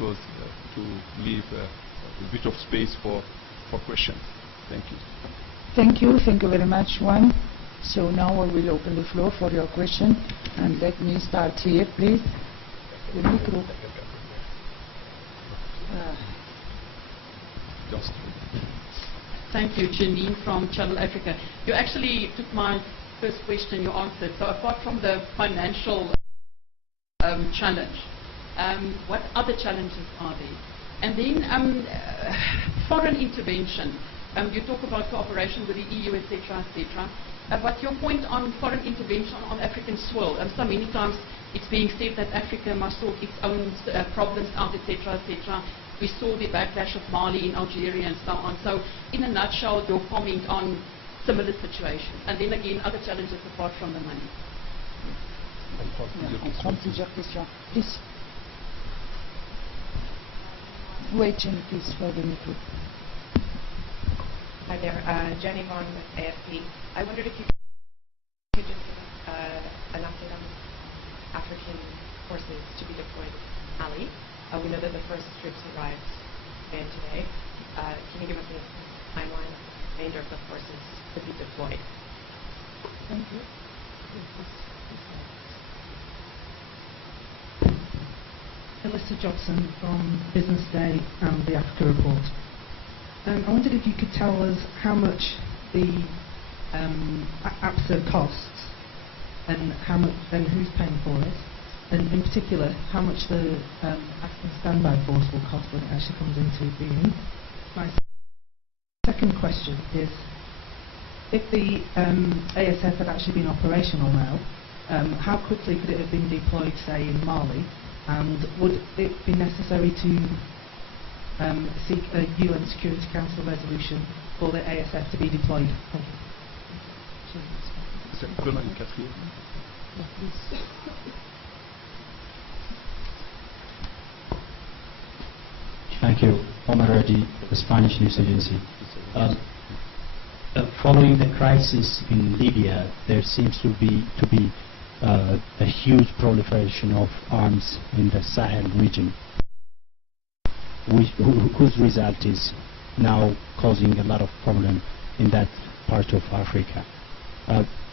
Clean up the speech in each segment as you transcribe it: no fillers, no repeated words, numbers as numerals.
suppose, to leave a bit of space for questions. Thank you. Thank you. Thank you very much, Wane. So now I will open the floor for your question. And let me start here, please. The micro. Thank you, Janine from Channel Africa. You actually took my first question, you answered. So apart from the financial challenge, what other challenges are there? And then foreign intervention. You talk about cooperation with the EU, etc., etc. But your point on foreign intervention on African soil, so many times it's being said that Africa must sort its own problems out, etc., etc. We saw the backlash of Mali in Algeria and so on. So in a nutshell, your comment on similar situations. And then again, other challenges apart from the money. Please. Wait, Jenny, please, for the micro. Hi there, Jenny Vaughn with AFP. I wondered if you could just give us an update on African forces to be deployed in Mali. We know that the first troops arrived today. Can you give us a timeline of the remainder of the forces to be deployed? Thank you. Alyssa Jobson from Business Day and the Africa Report. I wondered if you could tell us how much the APSA costs and how much and who's paying for it, and in particular how much the African Standby Force will cost when it actually comes into being. My second question is, if the ASF had actually been operational now, how quickly could it have been deployed, say, in Mali, and would it be necessary to seek a UN Security Council resolution for the ASF to be deployed? Thank you. Thank you. Omar Radi, the Spanish news agency. Following the crisis in Libya, there seems to be a huge proliferation of arms in the Sahel region, whose result is now causing a lot of problem in that part of Africa.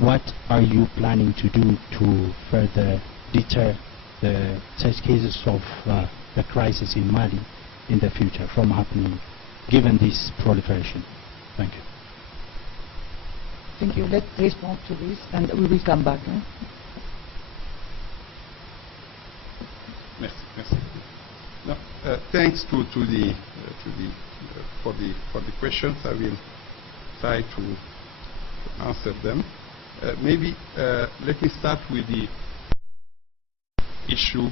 What are you planning to do to further deter such cases of the crisis in Mali in the future from happening, given this proliferation? Thank you. Thank you. Let's respond to this, and we will come back. Merci. No, thanks for the questions. I will try to answer them. Maybe let me start with the issue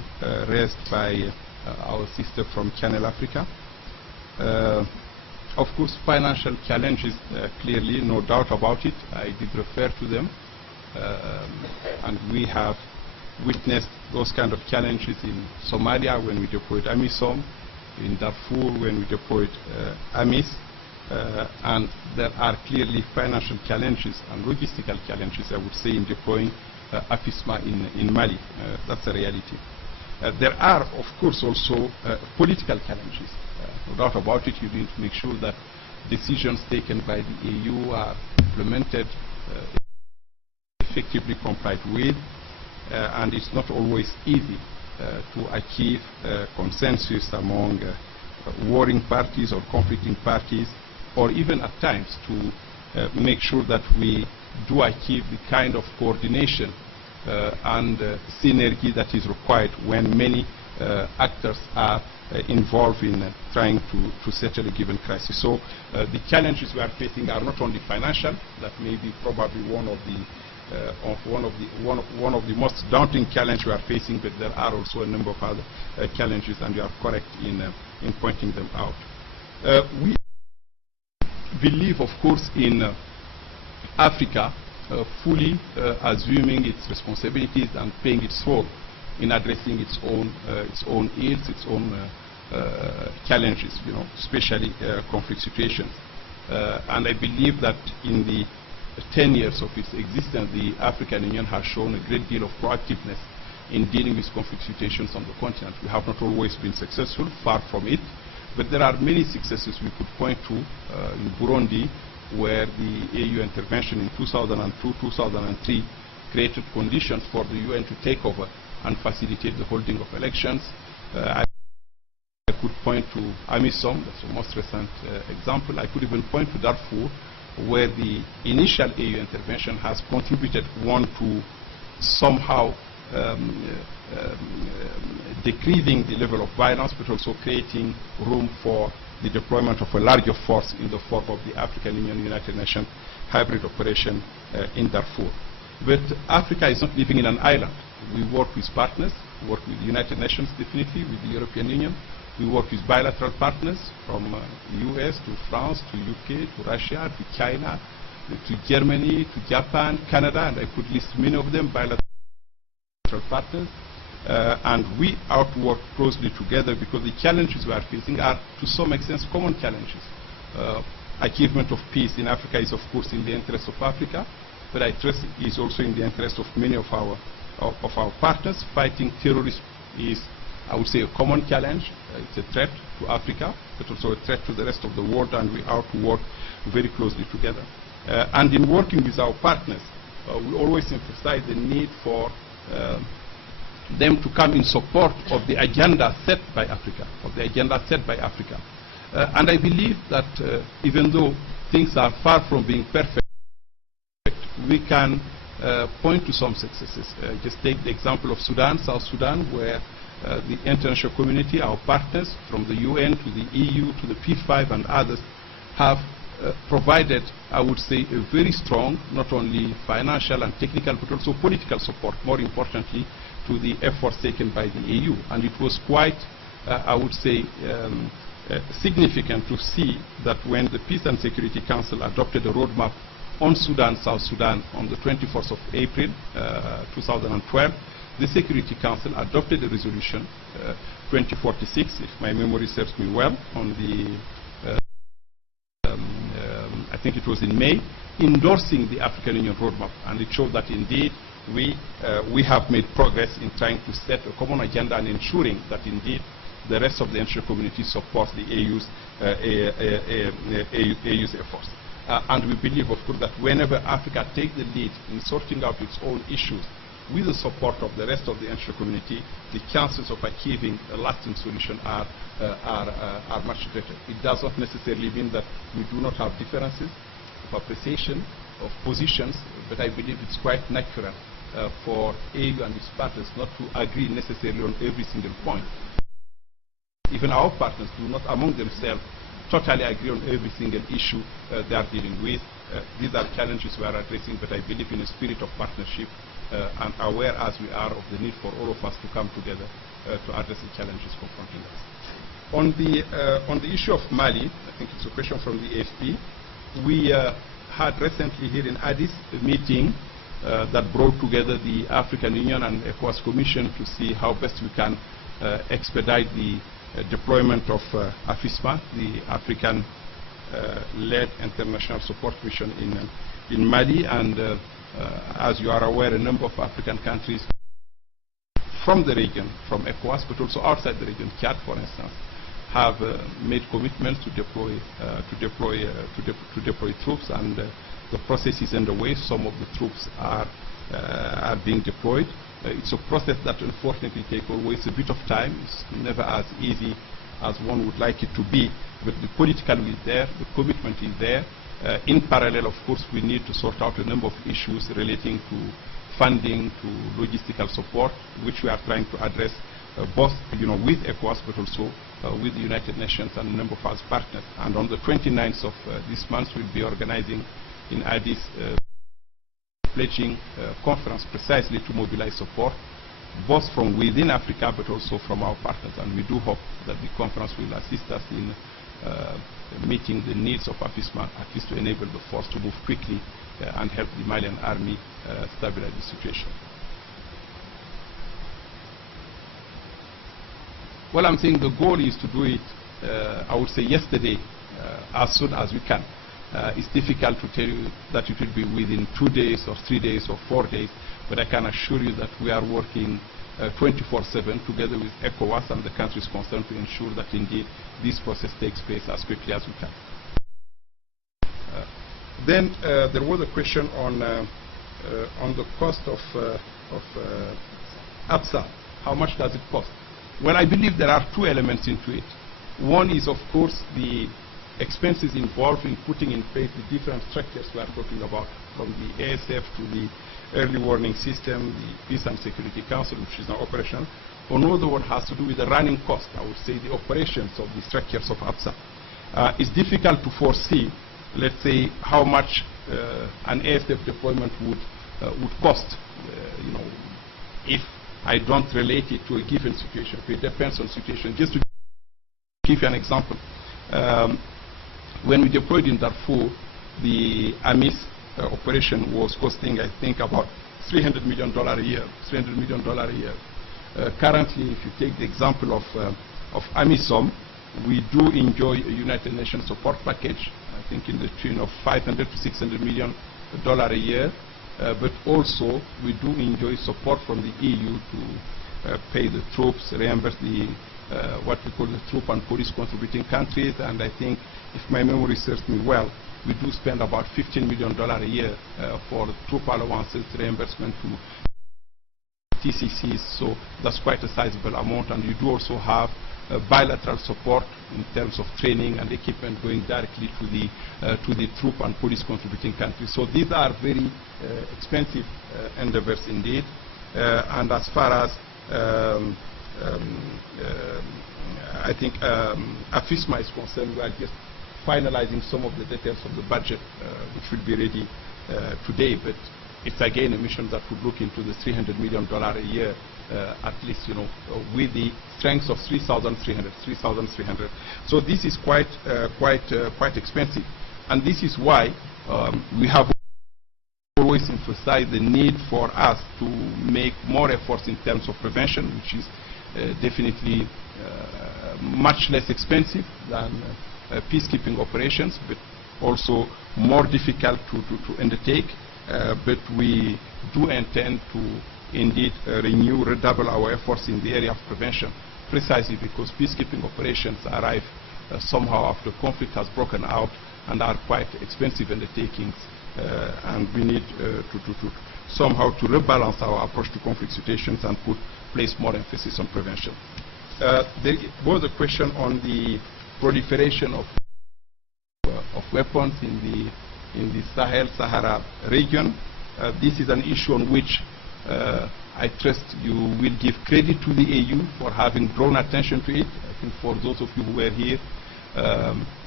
raised by our sister from Channel Africa. Of course, financial challenges, clearly, no doubt about it. I did refer to them. And we have witnessed those kind of challenges in Somalia when we deployed AMISOM, in Darfur when we deployed AMIS, and there are clearly financial challenges and logistical challenges, I would say, in deploying AFISMA in Mali. That's a reality. There are, of course, also political challenges. No doubt about it. You need to make sure that decisions taken by the EU are implemented, effectively complied with, and it's not always easy to achieve consensus among warring parties or conflicting parties, or even at times to make sure that we do achieve the kind of coordination and synergy that is required when many actors are involved in trying to settle a given crisis. So the challenges we are facing are not only financial. That may be probably one of the most daunting challenges we are facing, but there are also a number of other challenges, and you are correct in pointing them out. We believe, of course, in Africa fully assuming its responsibilities and paying its role in addressing its own ills, its own challenges, especially conflict situations. And I believe that in the 10 years of its existence, the African Union has shown a great deal of proactiveness in dealing with conflict situations on the continent. We have not always been successful, far from it, but there are many successes we could point to in Burundi, where the AU intervention in 2002-2003 created conditions for the UN to take over and facilitate the holding of elections. I could point to AMISOM, that's the most recent example. I could even point to Darfur, where the initial AU intervention has contributed, one, to somehow decreasing the level of violence, but also creating room for the deployment of a larger force in the form of the African Union United Nations hybrid operation in Darfur. But Africa is not living in an island. We work with partners, we work with the United Nations definitely, with the European Union. We work with bilateral partners from US to France to UK to Russia to China to Germany to Japan, Canada, and I could list many of them, bilateral partners. And we outwork closely together because the challenges we are facing are to some extent common challenges. Achievement of peace in Africa is of course in the interest of Africa, but I trust it is also in the interest of many of our partners. Fighting terrorism is, I would say, a common challenge. It's a threat to Africa, but also a threat to the rest of the world, and we outwork very closely together. And in working with our partners, we always emphasize the need for them to come in support of the agenda set by Africa, and I believe that even though things are far from being perfect, we can point to some successes. Just take the example of Sudan, South Sudan, where the international community, our partners from the UN to the EU to the P5 and others, have provided, I would say, a very strong, not only financial and technical, but also political support, more importantly, to the efforts taken by the EU. And it was quite, I would say, significant to see that when the Peace and Security Council adopted a roadmap on Sudan, South Sudan, on the 24th of April 2012, the Security Council adopted a resolution 2046, if my memory serves me well, on the I think it was in May, endorsing the African Union roadmap, and it showed that indeed we have made progress in trying to set a common agenda and ensuring that indeed the rest of the international community supports the AU's efforts. And we believe, of course, that whenever Africa takes the lead in sorting out its own issues with the support of the rest of the international community, the chances of achieving a lasting solution are much greater. It does not necessarily mean that we do not have differences of appreciation, of positions, but I believe it's quite natural for AU and its partners not to agree necessarily on every single point. Even our partners do not among themselves totally agree on every single issue they are dealing with. These are challenges we are addressing, but I believe in a spirit of partnership and aware as we are of the need for all of us to come together to address the challenges confronting us. On the issue of Mali, I think it's a question from the AFP. We had recently here in Addis a meeting that brought together the African Union and ECOWAS Commission to see how best we can expedite the deployment of AFISMA, the African-led international support mission in Mali, and as you are aware, a number of African countries from the region, from ECOWAS, but also outside the region, Chad, for instance, have made commitments to deploy troops, and the process is underway. Some of the troops are being deployed. It's a process that unfortunately takes always a bit of time. It's never as easy as one would like it to be, but the political will is there, the commitment is there. In parallel, of course, we need to sort out a number of issues relating to funding, to logistical support, which we are trying to address both with ECOWAS, but also with the United Nations and a number of our partners. And on the 29th of this month, we'll be organizing in Addis pledging conference precisely to mobilize support, both from within Africa but also from our partners. And we do hope that the conference will assist us in meeting the needs of AFISMA, at least to enable the force to move quickly and help the Malian army stabilize the situation. Well, I'm saying the goal is to do it, I would say yesterday, as soon as we can. It's difficult to tell you that it will be within 2 days or 3 days or 4 days, but I can assure you that we are working 24/7 together with ECOWAS and the countries concerned to ensure that indeed this process takes place as quickly as we can. Then there was a question on the cost of APSA. How much does it cost? Well, I believe there are two elements into it. One is, of course, the expenses involved in putting in place the different structures we are talking about, from the ASF to the early warning system, the Peace and Security Council, which is now operational. Another one has to do with the running cost, I would say, the operations of the structures of APSA. It's difficult to foresee, let's say, how much an ASF deployment would cost, if I don't relate it to a given situation. It depends on situation. Just to give you an example, when we deployed in Darfur, the AMIS operation was costing, I think, about $300 million a year. $300 million a year. Currently, if you take the example of AMISOM, we do enjoy a United Nations support package, I think in the tune of $500 to $600 million a year. But also, we do enjoy support from the EU to pay the troops, reimburse the what we call the troop and police contributing countries. And I think, if my memory serves me well, we do spend about $15 million a year for troop allowances, reimbursement to TCCs. So that's quite a sizable amount. And you do also have bilateral support in terms of training and equipment going directly to the troop and police contributing countries. So these are very expensive endeavors indeed. And as far as I think AFISMA is concerned, we are just finalizing some of the details of the budget, which will be ready today. But it's again a mission that would look into the $300 million a year, at least, with the strength of 3,300. So this is quite expensive, and this is why we have always emphasized the need for us to make more efforts in terms of prevention, which is definitely much less expensive than peacekeeping operations, but also more difficult to undertake. But we do intend to indeed redouble our efforts in the area of prevention, precisely because peacekeeping operations arrive somehow after conflict has broken out and are quite expensive undertakings, and we need to somehow to rebalance our approach to conflict situations and place more emphasis on prevention. There was a question on the proliferation of weapons in the Sahel-Sahara region. This is an issue on which I trust you will give credit to the AU for having drawn attention to it. I think for those of you who were here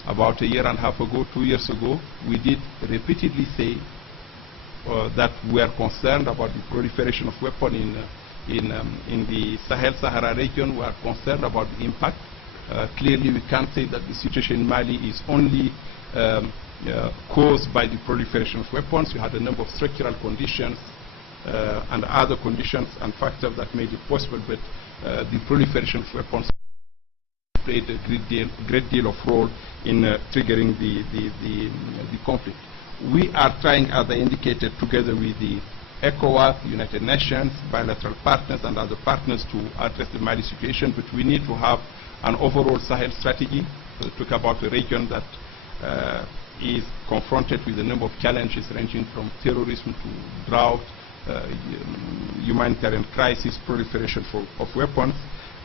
about a year and a half ago, 2 years ago, we did repeatedly say that we are concerned about the proliferation of weapons in the Sahel-Sahara region. We are concerned about the impact. Clearly, we can't say that the situation in Mali is only caused by the proliferation of weapons. You had a number of structural conditions and other conditions and factors that made it possible, but the proliferation of weapons played a great deal of role in triggering the conflict. We are trying, as I indicated, together with the ECOWAS, the United Nations, bilateral partners and other partners to address the Mali situation, but we need to have an overall Sahel strategy. We talk about a region that is confronted with a number of challenges ranging from terrorism to drought, humanitarian crisis, proliferation of weapons.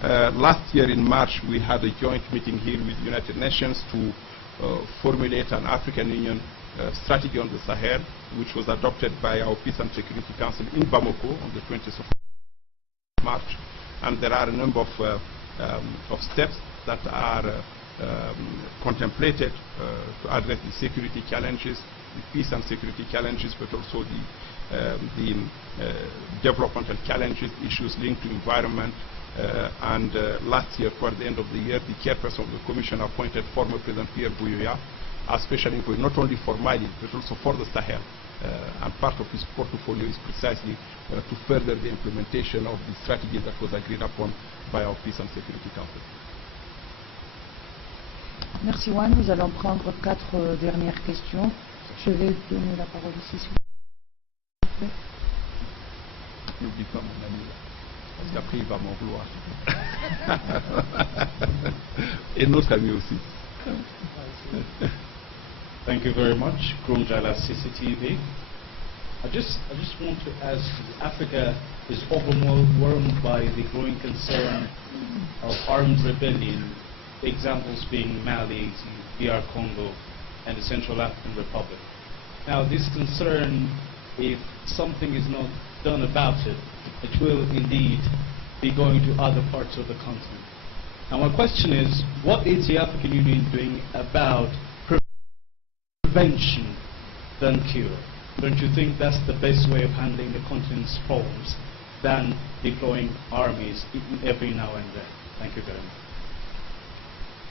Last year in March, we had a joint meeting here with the United Nations to formulate an African Union strategy on the Sahel, which was adopted by our Peace and Security Council in Bamako on the 20th of March. And there are a number of steps that are contemplated to address the security challenges, the peace and security challenges, but also the developmental challenges, issues linked to environment. And last year, toward the end of the year, the chairperson of the Commission appointed former President Pierre Buyoya as special envoy, not only for Mali, but also for the Sahel. And part of his portfolio is precisely to further the implementation of the strategy that was agreed upon by our Peace and Security Council. Merci Wane. Nous allons prendre 4 dernières questions. Je vais donner la parole ici, s'il vous plaît. N'oublie pas mon ami, parce qu'après il va m'en vouloir. Et notre ami aussi. Thank you very much, Gromjala CCTV. I just want to ask, Africa is overwhelmed by the growing concern of armed rebellion, examples being Mali, DR Congo, and the Central African Republic. Now this concern, if something is not done about it, it will indeed be going to other parts of the continent. Now my question is, what is the African Union doing about prevention than cure? Don't you think that's the best way of handling the continent's problems than deploying armies every now and then? Thank you very much.